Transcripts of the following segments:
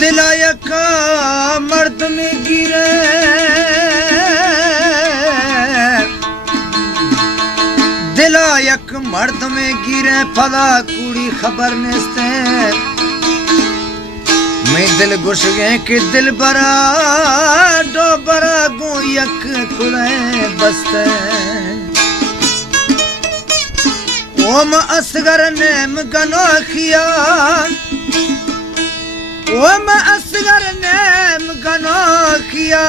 दिलाया का मर्द में गिरे दिलायक मर्द में गिरे पला कुड़ी खबर नेस्ते मैं दिल घुस गए कि दिल बरा डो बरा गो यक कुड़े बसते ओम असगर नेम गनोखिया ओम असगर नेम गनोखिया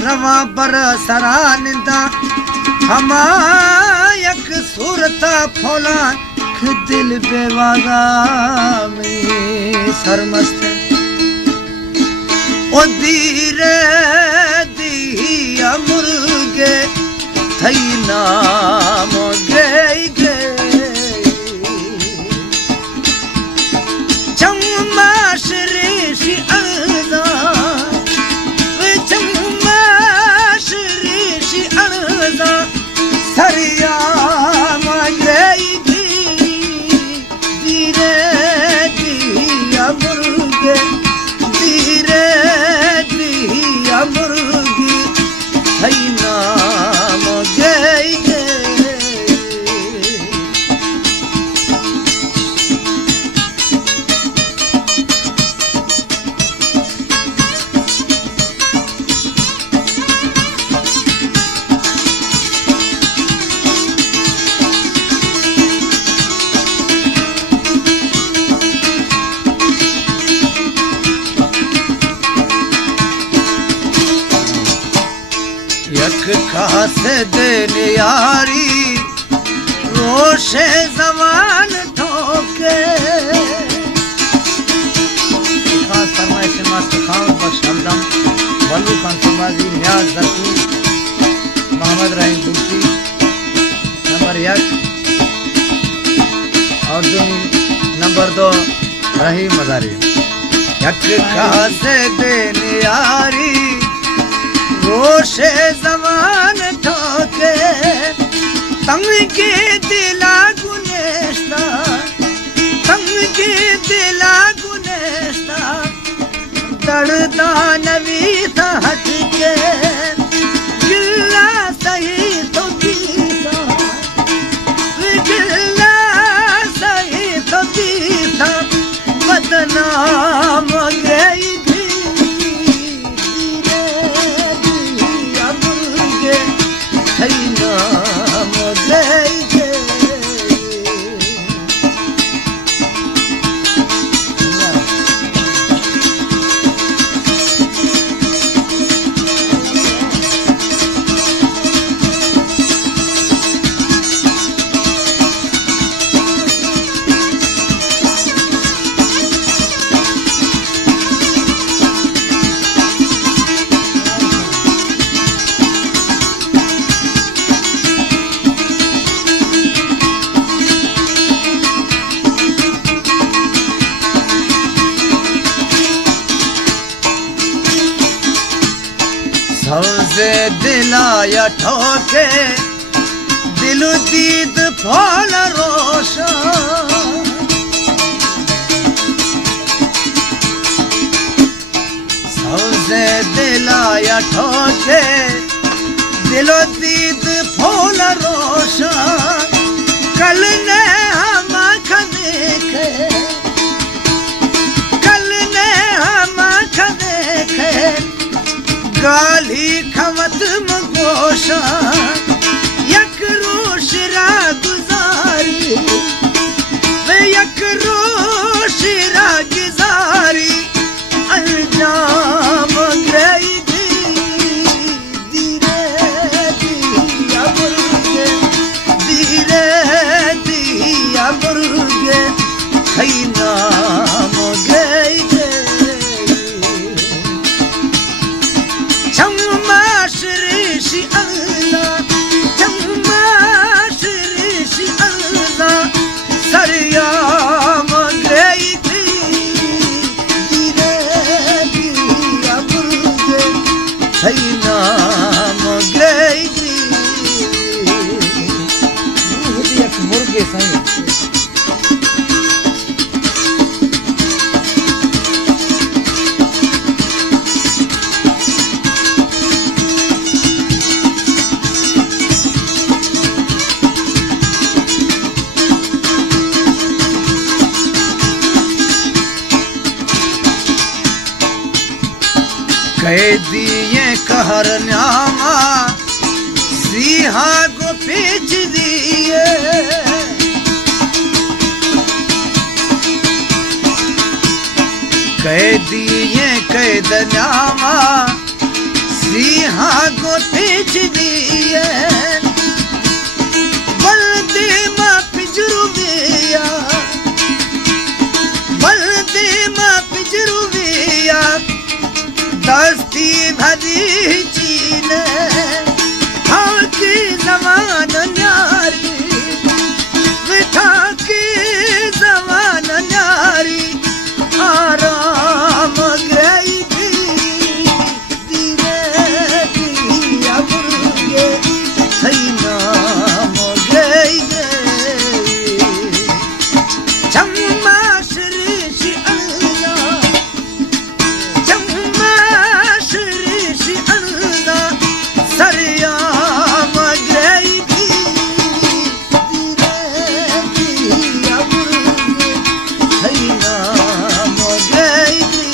रवा बर सरानिंदा हमायक सूरता फोला दिल बेवागा में सरमस्त ओ धीरे दिया मुर्गे थई नाम गई चम्माश ऋषि अनदा चम्माश ऋषि अनदा सरिया गई धीरे दिया मुर्गे धीरे दिया मुर्गी थई नाम गई खास दिन यारी रोशे जवान ठोके खास फरमाइश मास्टर खान बख्श हमदम वल्लू खान समाजी न्याज जकू मोहम्मद रहीम बुर्की नंबर 1 और नंबर 2 रहीम मजारी यक खास दिन यारी रोशे जवान ठोके तंग के दिला गुनेस्ता तंग के दिला गुनेस्ता दर्दा नवी था हट के गिल्ला सही तो गीता गिल्ला सही तो गीता बदनाम गई सौजे दिलाया ठोके दिलु दीद फल रोशा सौजे दिलाया ठोके दिलु दीद फल रोशा कल ने हम देखे कल ने हम देखे गाली खवत मगोशा यक रोश रा गुजारी वे यक रोश रा गुजारी अंजाम गई धीरे दिया मुर्गे धीरे दिया मुर्गे खई नाम गई चम्माश ऋषि अल्ला चम्माश ऋषि अल्ला सरिया गई धीरे दिया मुर्गे खई नाम गई मुर्गे सही कह दिए कहर न्यामा सिहा को पीछ दिए कह दिए कैद न्यामा सिहा को पीछ दिए बल्दी मां पिजरू बिया बल्दी मां पिजरू बिया दस्ती भरी चीने हाँ की जमान न्यारी विठा की जमान न्यारी आराम गई थी धीरे दिया मुर्गे सही नाम गई चम्मा श्री अल्लाह चम्मा श्री अल्लाह सरियाम गई थी धीरे दिया मुर्गे सही नाम गई थी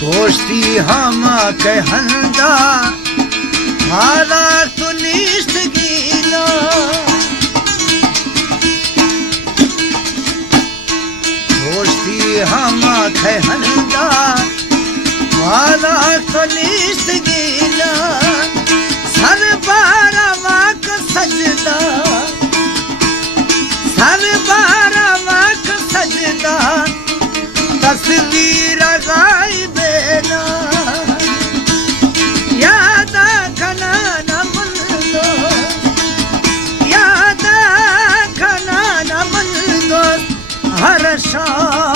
दोस्ती हम कहंदा हाला तो निष्ठ गीला दोस्ती हम कहंदा हाला तो निष्ठ गीला सर बारा वाक सजदा सर बारा वाक सजदा तस्वीर गाई बेना याद खना न मन दो याद खना न मन दो हर शाम